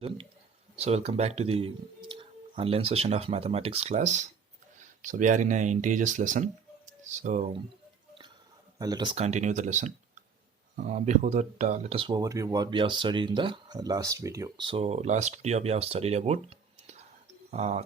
Done. So welcome back to the online session of mathematics class. So we are in a integers lesson. So let us continue the lesson. Before that, let us overview what we have studied in the last video. So last video we have studied about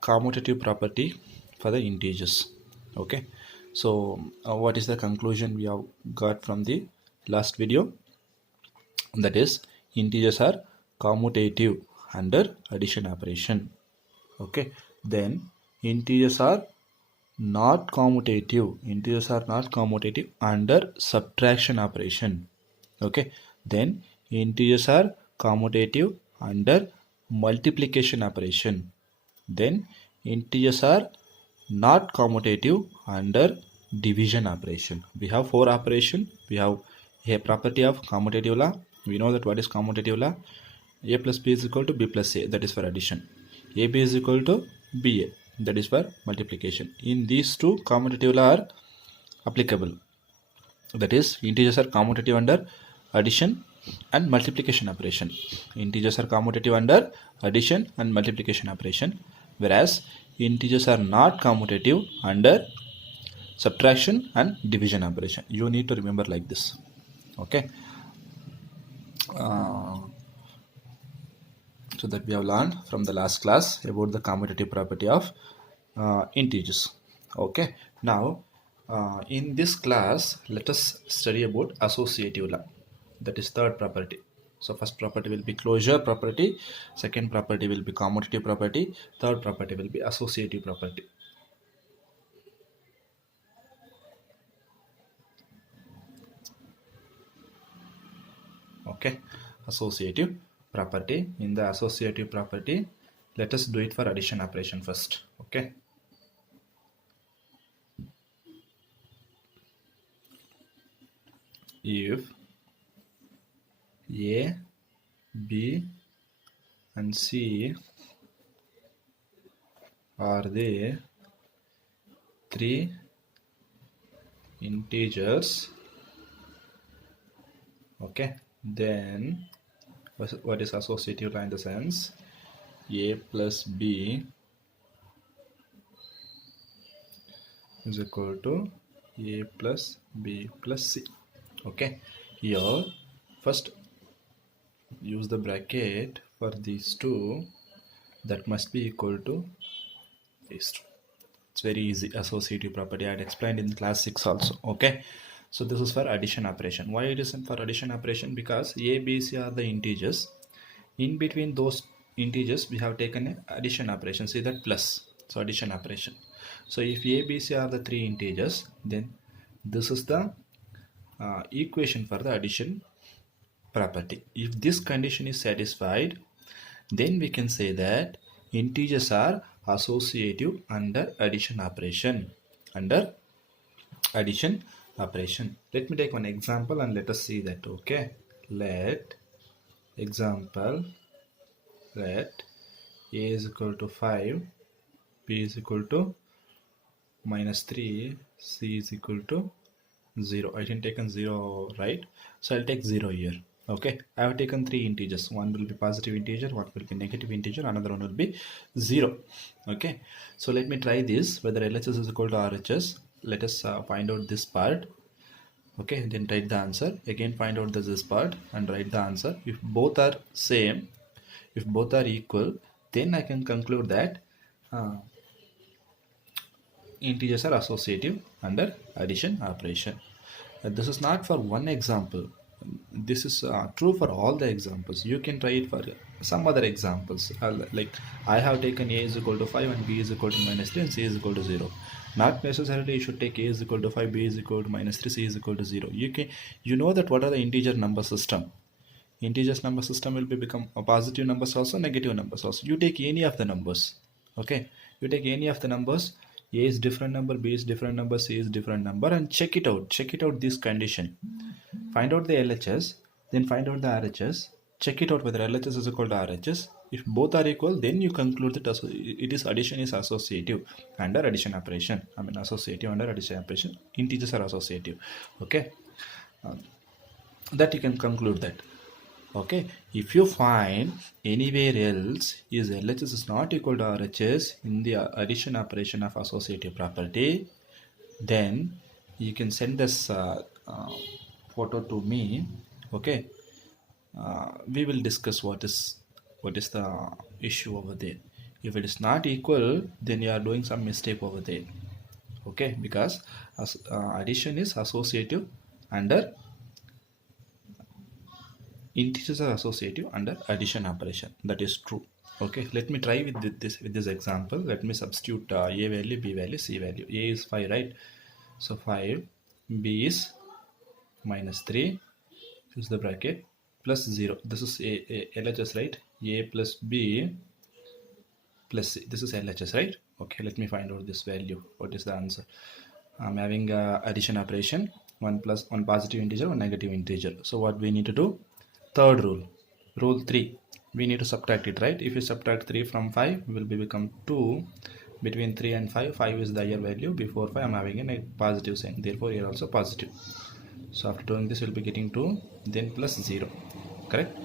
commutative property for the integers. Okay. So what is the conclusion we have got from the last video? That is, integers are commutative under addition operation. Okay, then integers are not commutative under subtraction operation. Okay, then integers are commutative under multiplication operation. Then integers are not commutative under division operation. We have four operation. We have a property of commutative law. We know that what is commutative law. A plus b is equal to b plus a, that is for addition. AB is equal to BA, that is for multiplication. In these two, commutative law are applicable. That is, integers are commutative under addition and multiplication operation. Integers are commutative under addition and multiplication operation, whereas integers are not commutative under subtraction and division operation. You need to remember like this. Okay. So that we have learned from the last class about the commutative property of integers. Okay, now in this class let us study about associative law, that is third property. So first property will be closure property, second property will be commutative property, third property will be associative property. Okay, associative property. In the associative property, let us do it for addition operation first. Okay, if A, B and C are the three integers, okay, then what is associative law in the sense A plus B is equal to A plus B plus C. Okay, here first use the bracket for these two, that must be equal to these two. It's very easy. Associative property I had explained in class 6 also. Okay, so this is for addition operation. Why it is for addition operation? Because A, B, C are the integers. In between those integers we have taken a addition operation. See that plus, so addition operation. So if A, B, C are the three integers, then this is the equation for the addition property. If this condition is satisfied, then we can say that integers are associative under addition operation. Under addition operation. Let me take one example and let us see that. Okay, let example, let A is equal to 5, B is equal to minus 3, C is equal to 0. I didn't take 0, right? So I'll take 0 here. Okay, I have taken three integers. One will be positive integer, one will be negative integer, another one will be 0. Okay, so let me try this, whether LHS is equal to RHS. Let us find out this part. Okay, then write the answer. Again find out this part and write the answer. If both are same, if both are equal, then I can conclude that integers are associative under addition operation. This is not for one example. This is true for all the examples. You can try it for some other examples. Like I have taken A is equal to 5 and B is equal to minus 3 and C is equal to 0. Not necessarily you should take A is equal to 5, B is equal to minus 3, C is equal to 0. You know that what are the integer number system. Integers number system will become a positive numbers also, negative numbers also. You take any of the numbers. Okay, you take any of the numbers. A is different number, B is different number, C is different number, and check it out. Check it out this condition. Find out the LHS, then find out the RHS. Check it out whether LHS is equal to RHS. If both are equal, then you conclude that it is addition is associative under addition operation. I mean associative under addition operation. Integers are associative. Okay, that you can conclude that. Okay, if you find anywhere else is LHS is not equal to RHS in the addition operation of associative property, then you can send this photo to me. Okay, we will discuss what is the issue over there. If it is not equal, then you are doing some mistake over there. Okay, because addition is associative under integers are associative under addition operation. That is true. Okay, let me try with this example. Let me substitute a value, b value, c value. A is 5, right? So 5, b is minus 3, this is the bracket, plus 0. This is LHS, right? A plus b plus c. This is LHS, right? Okay, let me find out this value. What is the answer? I'm having addition operation, one positive integer, one negative integer. So what we need to do? Third rule 3, we need to subtract it, right? If you subtract 3 from 5, will become 2. Between 3 and 5 is the higher value. Before 5 I'm having a positive sign, therefore here also positive. So after doing this we'll be getting 2, then plus 0, correct?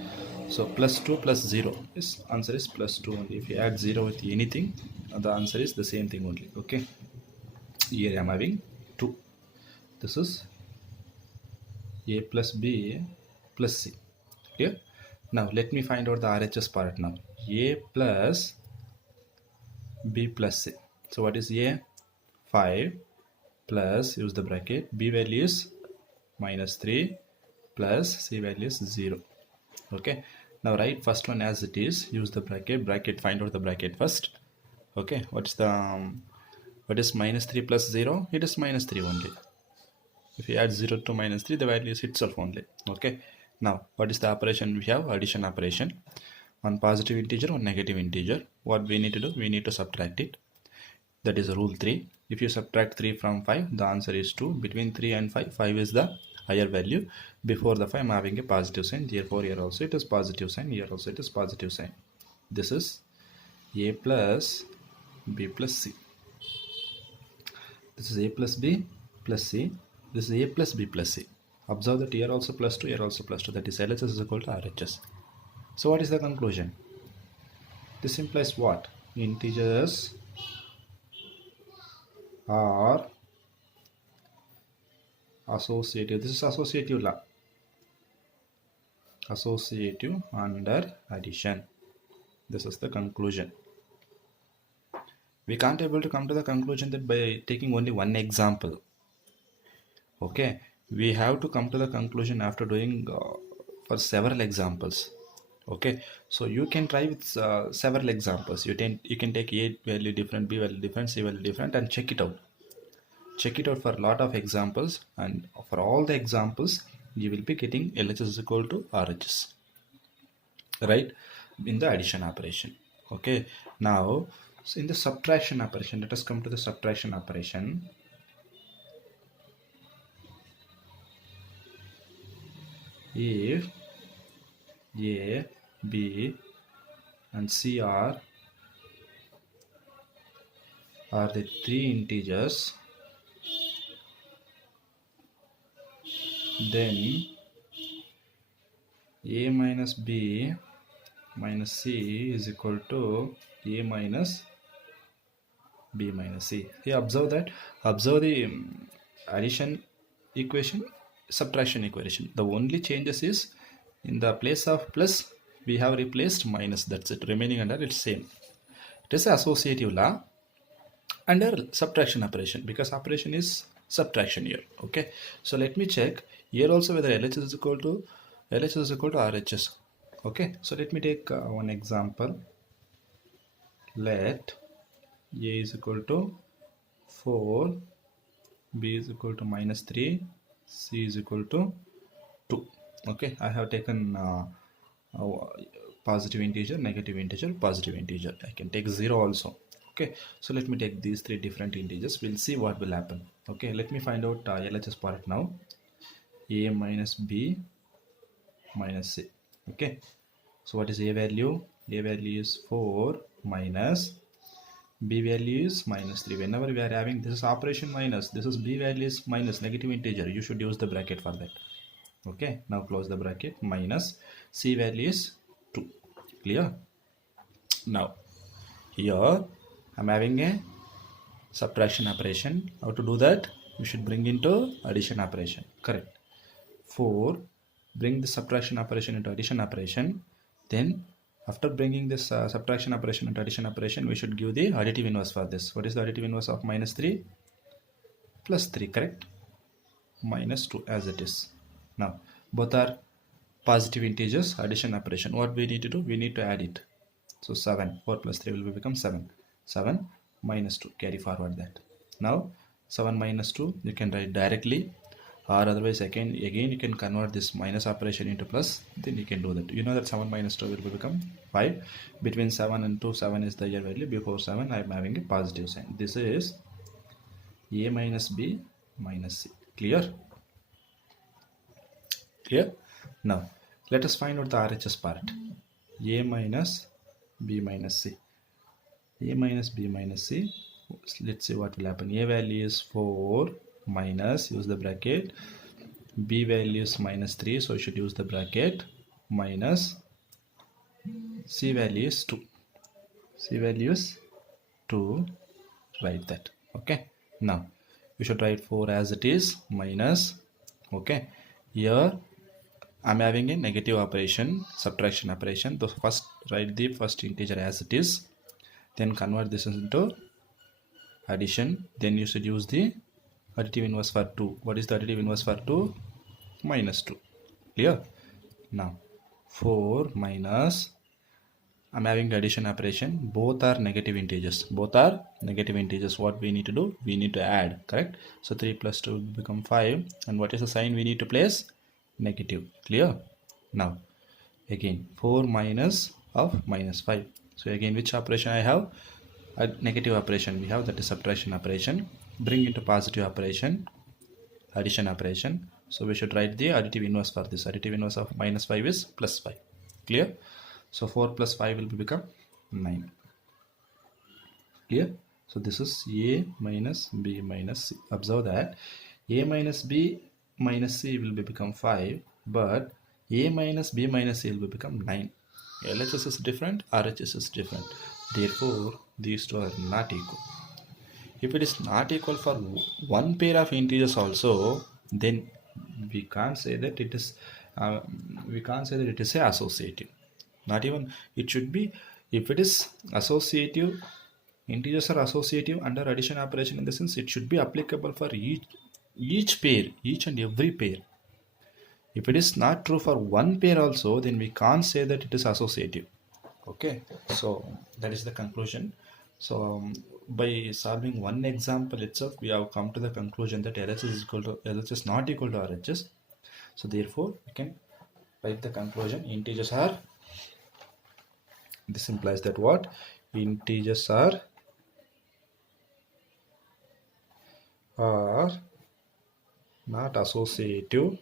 So plus 2 plus 0 is answer is plus 2 only. If you add 0 with anything, the answer is the same thing only. Okay, here I'm having 2. This is a plus b plus c. Clear? Now let me find out the RHS part now. A plus b plus c. So what is a? 5 plus, use the bracket, b value is minus 3 plus c value is 0. Okay, now write first one as it is. Use the bracket, find out the bracket first. Okay, what's the what is minus 3 plus 0? It is minus 3 only. If you add 0 to minus 3, the value is itself only. Okay, now what is the operation? We have addition operation. One positive integer, one negative integer. What we need to do? We need to subtract it. That is rule 3. If you subtract 3 from 5, the answer is 2. Between 3 and 5, 5 is the higher value. Before the 5 I'm having a positive sign, therefore here also it is positive sign, here also it is positive sign. This is a plus b plus c. This is a plus b plus c. This is a plus b plus c. Observe that here also plus 2, here also plus 2. That is LHS is equal to RHS. So what is the conclusion? This implies what? Integers are associative. This is associative law. Associative under addition. This is the conclusion. We can't able to come to the conclusion that by taking only one example. Okay, we have to come to the conclusion after doing for several examples. Okay, so you can try with several examples. You can take a value different, b value different, c value different, and check it out. Check it out for a lot of examples, and for all the examples you will be getting LHS is equal to RHS, right, in the addition operation. Okay, now so in the subtraction operation, let us come to the subtraction operation. If a, b and c are the three integers, then a minus b minus c is equal to a minus b minus c. Here observe the addition equation, subtraction equation. The only changes is in the place of plus we have replaced minus. That's it. Remaining under it's same. It is associative law under subtraction operation, because operation is subtraction here. Okay, so let me check here also whether LHS is equal to RHS. Okay, so let me take one example. Let a is equal to 4, b is equal to minus 3, c is equal to 2. Okay, I have taken positive integer, negative integer, positive integer. I can take 0 also. Okay, so let me take these three different integers. We'll see what will happen. Okay, let me find out LHS part now. A minus b minus c. Okay, so what is a value? A value is 4 minus b value is minus 3. Whenever we are having this is operation minus, this is b value is minus negative integer, you should use the bracket for that. Okay, now close the bracket. Minus C value is 2. Clear? Now here I'm having a subtraction operation. How to do that? We should bring into addition operation. Correct. 4, bring the subtraction operation into addition operation. Then after bringing this subtraction operation into addition operation, we should give the additive inverse for this. What is the additive inverse of minus 3? Plus 3, correct? Minus 2 as it is. Now both are positive integers, addition operation. What we need to do? We need to add it. So 7, 4 plus 3 will become 7. 7 minus 2, carry forward that. Now 7 minus 2 you can write directly, or otherwise again you can convert this minus operation into plus, then you can do that. You know that 7 minus 2 will become 5. Between 7 and 2, 7 is the year value. Before 7 I am having a positive sign. This is a minus b minus c. Clear? Clear? Now let us find out the RHS part. A minus b minus c. A minus b minus c. Let's see what will happen. A value is 4 minus, use the bracket. B value is minus 3, so you should use the bracket, minus. C value is 2. C value is 2. Write that. Okay. Now you should write 4 as it is, minus. Okay. Here I'm having a negative operation, subtraction operation. So first write the first integer as it is, then convert this into addition. Then you should use the additive inverse for 2. What is the additive inverse for 2? Minus 2. Clear? Now 4 minus, I'm having addition operation. Both are negative integers. Both are negative integers. What we need to do? We need to add. Correct? So 3 plus 2 will become 5. And what is the sign we need to place? Negative. Clear? Now again 4 minus of minus 5. So again which operation I have? A negative operation we have, that is subtraction operation. Bring into positive operation, addition operation. So we should write the additive inverse for this. Additive inverse of minus 5 is plus 5. Clear? So 4 plus 5 will become 9. Clear? So this is A minus B minus C. Observe that A minus B minus C will become 5, but A minus B minus C will become 9. LHS is different, RHS is different. Therefore, these two are not equal. If it is not equal for one pair of integers also, then we can't say that it is a associative. Not even, it should be, if it is associative, integers are associative under addition operation, in the sense it should be applicable for each pair, each and every pair. If it is not true for one pair also, then we can't say that it is associative. Okay, so that is the conclusion. So by solving one example itself, we have come to the conclusion that LHS is equal to LHS not equal to RHS. So therefore we can write the conclusion. Integers are, this implies that what? Integers are not associative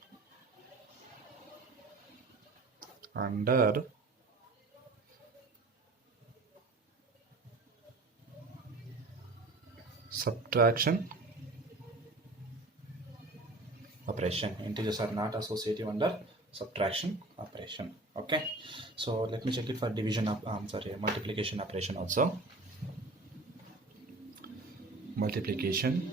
under subtraction operation. Integers are not associative under subtraction operation. Okay, so let me check it for division of multiplication operation also. Multiplication,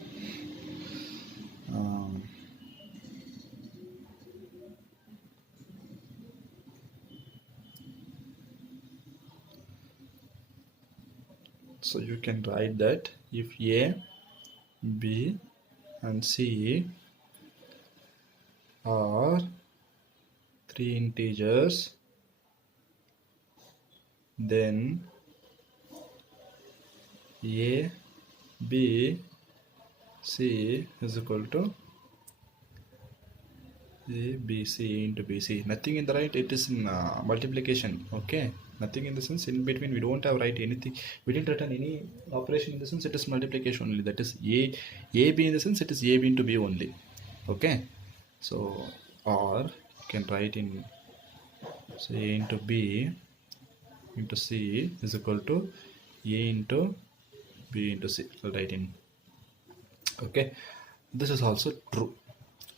so you can write that if A, B and C are 3 integers, then A, B, C is equal to A, B, C into B, C. Nothing in the right, it is in multiplication. Okay, nothing in the sense in between, we don't have write anything, we didn't return any operation in the sense it is multiplication only, that is A, B in the sense it is A, B into B only. Okay, so or you can write in, so A into B into C is equal to A into B into C. I'll write in. Okay, this is also true.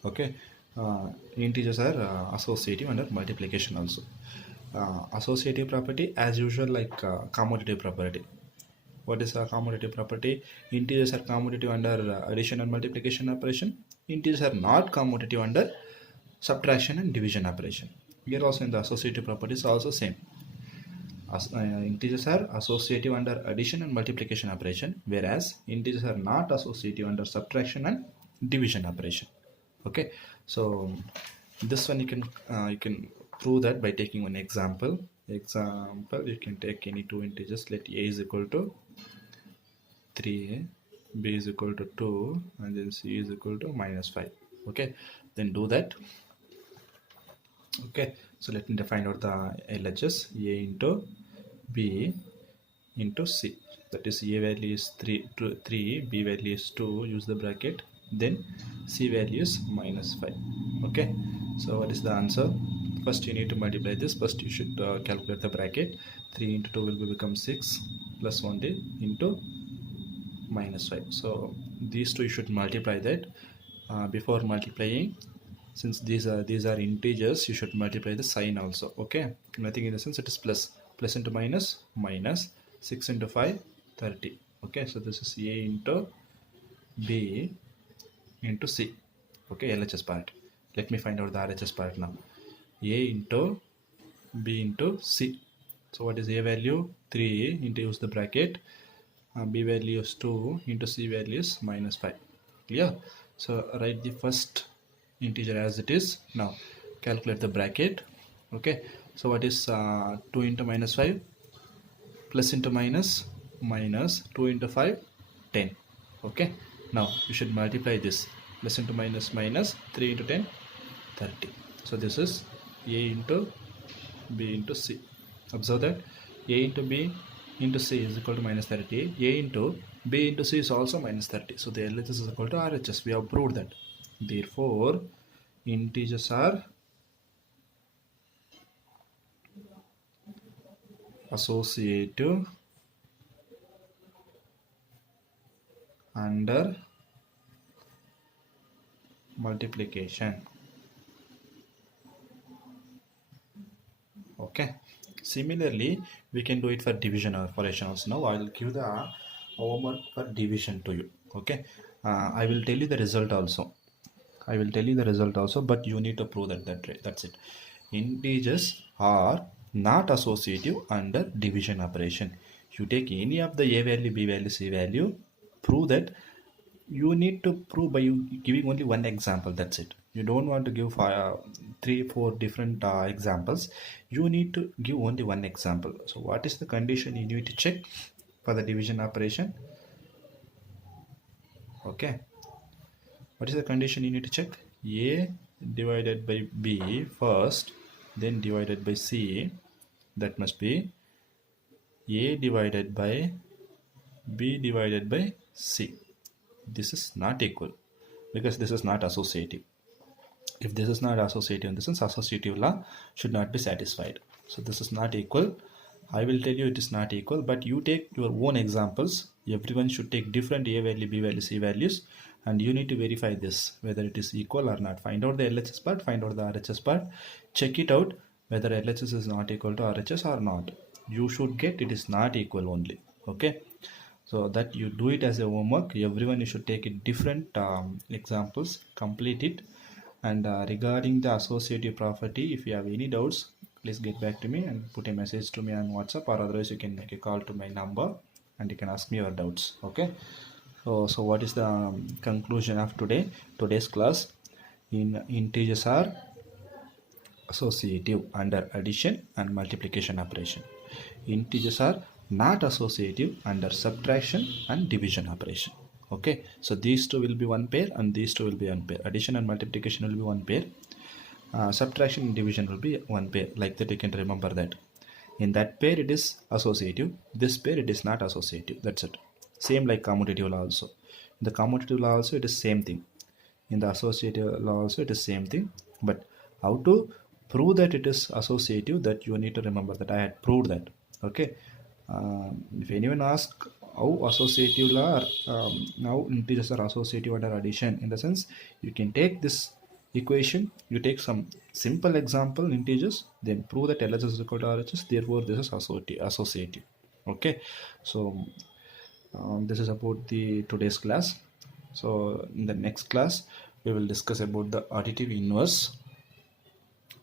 Okay, integers are associative under multiplication also. associative property as usual, like commutative property. What is a commutative property? Integers are commutative under addition and multiplication operation. Integers are not commutative under subtraction and division operation. Here also in the associative properties also same. Integers are associative under addition and multiplication operation, whereas integers are not associative under subtraction and division operation. Okay, so this one you can prove that by taking one example. You can take any two integers. Let a is equal to 3, b is equal to 2, and then c is equal to -5. Okay, then do that. Okay, so let me find out the LHS. A into b into c, that is a value is 3, b value is 2, use the bracket, then c value is -5. Okay, so what is the answer? First you need to multiply this. First you should calculate the bracket. 3 into 2 will become 6 plus 1 into -5. So these two you should multiply that. Before multiplying, since these are integers, you should multiply the sign also. Okay, nothing in the sense, it is plus into minus, 6 into 5, 30. Okay, so this is a into b into c. Okay, LHS part. Let me find out the RHS part now. A into b into c. So what is a value? 3 into, use the bracket, b value is 2 into c value is -5. Clear? So write the first integer as it is. Now calculate the bracket. Okay, so what is 2 into -5 plus into minus 2 into 5, 10. Okay, now you should multiply this. Plus into minus 3 into 10, 30. So this is a into b into c. Observe that a into b into c is equal to -30. A into b into c is also -30. So the LHS is equal to RHS. We have proved that. Therefore, integers are associative under multiplication. Okay, similarly we can do it for division operation also. Now I will give the homework for division to you. Okay, I will tell you the result also. But you need to prove that's it. Integers are not associative under division operation. You take any of the a value, b value, c value, prove that. You need to prove by giving only one example. That's it. You don't want to give 3-4 different examples. You need to give only one example. So what is the condition you need to check for the division operation? Okay, what is the condition you need to check? A divided by b first, then divided by c. That must be a divided by b divided by c. This is not equal because this is not associative. If this is not associative, in the sense associative law should not be satisfied. So this is not equal. I will tell you it is not equal, but you take your own examples. Everyone should take different a value, b value, c values, and you need to verify this whether it is equal or not. Find out the LHS part, find out the RHS part, check it out whether LHS is not equal to RHS or not. You should get it is not equal only. Okay, so that you do it as a homework. Everyone, you should take it different examples, complete it. And regarding the associative property, if you have any doubts, please get back to me and put a message to me on WhatsApp, or otherwise you can make a call to my number and you can ask me your doubts. Okay, so what is the conclusion of today's class? Integers are associative under addition and multiplication operation. Integers are not associative under subtraction and division operation. Okay, so these two will be one pair and these two will be one pair. Addition and multiplication will be one pair. Subtraction and division will be one pair. Like that, you can remember that. In that pair it is associative, this pair it is not associative. That's it. Same like commutative law also. In the commutative law also it is same thing. In the associative law also it is same thing. But how to prove that it is associative, that you need to remember that I had proved that. Okay, if anyone asks how associative law how integers are associative under addition, in the sense you can take this equation, you take some simple example integers, then prove that LHS is equal to RHS, therefore this is associative. Okay, so this is about the today's class. So in the next class we will discuss about the additive inverse.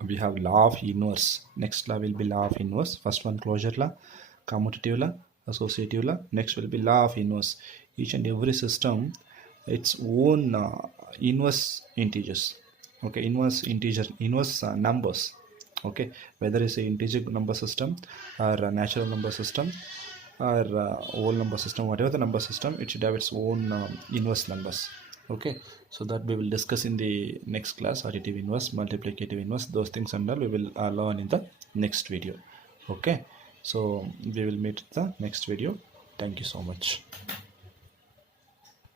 We have law of inverse. Next law will be law of inverse. First one closure law, commutative law, associative law. Next will be law of inverse. Each and every system its own inverse integers. Okay, inverse integer, inverse numbers. Okay, whether it's a integer number system or a natural number system or whole number system, whatever the number system, it should have its own inverse numbers. Okay, so that we will discuss in the next class, additive inverse, multiplicative inverse, those things and all we will learn in the next video. Okay, so we will meet the next video. Thank you so much.